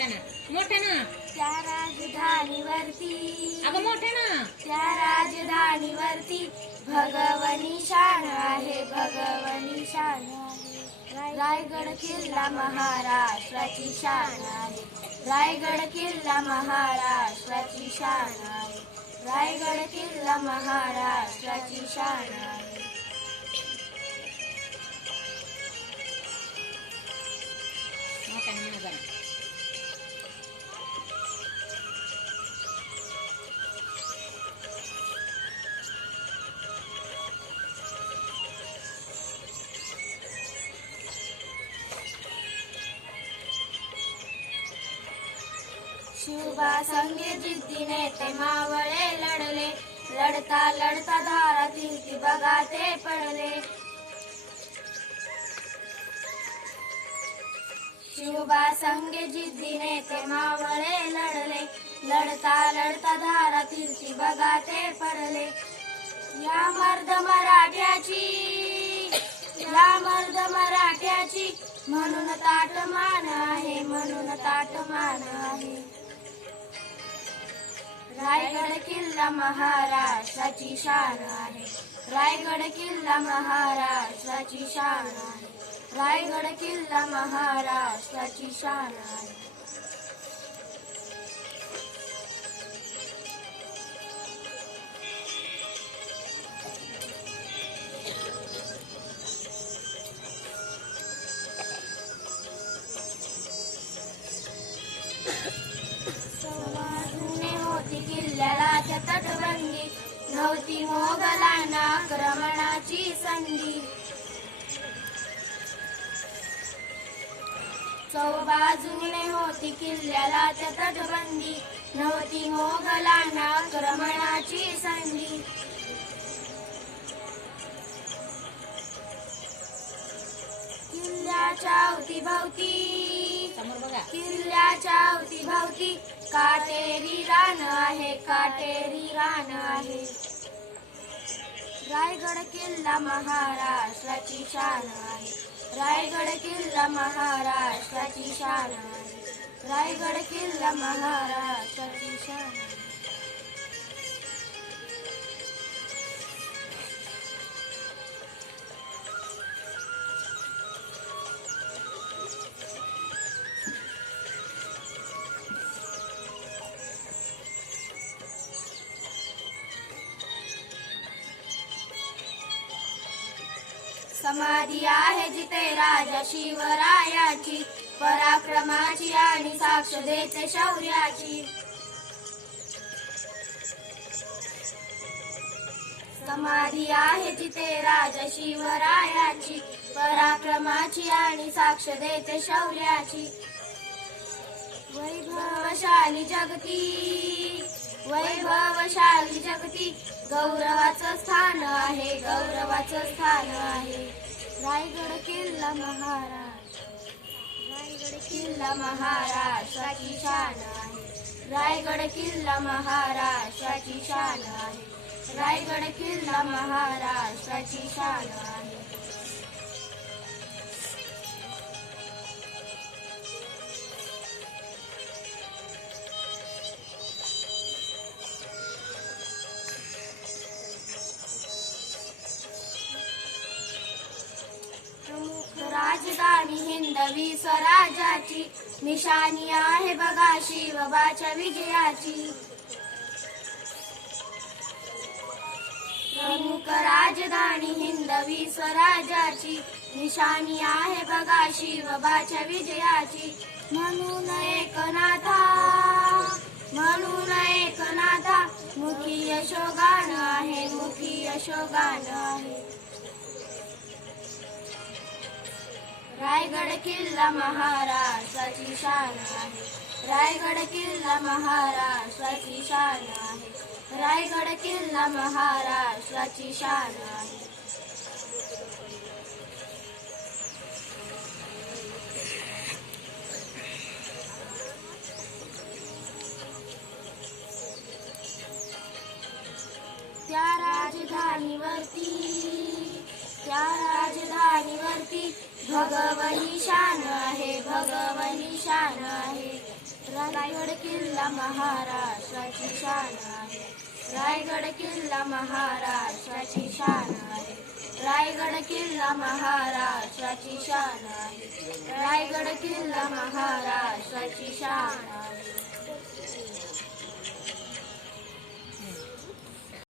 मोठ्यानं. मोठ्यानं. त्या राजधानीवरती. अगं मोठ्यानं. त्या राजधानीवरती भगवनी शान आहे भगवनी शान आहे. रायगड किल्ला महाराष्ट्राची शान आहे. रायगड किल्ला महाराष्ट्राची शान आहे. रायगड किल्ला महाराष्ट्राची शान आहे. मोठ्यानं जरा शिवबा संगे जिद्दीने ते मावळे लढले. लढता लढता धारातील ती बघा ते पडले. शिवबा संगे जिद्दीने ते मावळे लढले. लढता लढता धारातील ती बघा ते पडले. या मर्द मराठ्याची या मर्द मराठ्याची म्हणून ताट मार रायगड किल्ला महाराष्ट्राची शान आहे। रायगड किल्ला महाराष्ट्राची शान आहे। रायगड किल्ला महाराष्ट्राची शान आहे। संवादुने होती किल्ल्याला तटबंदी नव्हती मोगलांना आक्रमणाची संधी. चौबाजूने होती किल्ल्याला तटबंदी नव्हती मोगलांना आक्रमणाची संधी. किल्ल्याच्या अवतीभवती. समोर बघा. किल्ल्याच्या अवतीभवती. काटेरी रान आहे काटेरी रान आहे. रायगड किल्ला महाराष्ट्राची शान आहे. रायगड किल्ला महाराष्ट्राची शान आहे. रायगड किल्ला महाराष्ट्राची शान आहे. समाधी आहे जिथे राजा शिवरायाची पराक्रमाची आणि साक्ष देते शौर्याची. समाधी आहे जिथे राजा शिवरायाची पराक्रमाची आणि साक्ष देते शौर्याची. वैभवशाली जगती वैभवशाली जगती गौरवाचं स्थान आहे गौरव गौरवाचं स्थान आहे. रायगड किल्ला महाराज. रायगड किल्ला महाराष्ट्राची शान आहे. रायगड किल्ला महाराष्ट्राची शान आहे. रायगड किल्ला महाराष्ट्राची शान आहे. राजधानी हिंदवी स्वराजाची निशाणी आहे बघा शिवबाच्या विजयाची. प्रमुख राजधानी हिंदवी स्वराजाची निशाणी आहे बघा शिवबाच्या विजयाची. म्हणून एकनाथा म्हणून एकनाथा मुखी यशोगान आहे मुखी यशोगान आहे. रायगड किल्ला महाराष्ट्राची शान आहे. रायगड किल्ला महाराष्ट्राची शान आहे. रायगड किल्ला महाराष्ट्राची शान आहे. त्या राजधानीवरती त्या राजधानीवरती भगवनी शान आहे भगवनी शान आहे. रायगड किल्ला महाराष्ट्राची शान आहे. रायगड किल्ला महाराष्ट्राची शान आहे. रायगड किल्ला महाराष्ट्राची शान आहे. रायगड किल्ला महाराष्ट्राची शान आहे.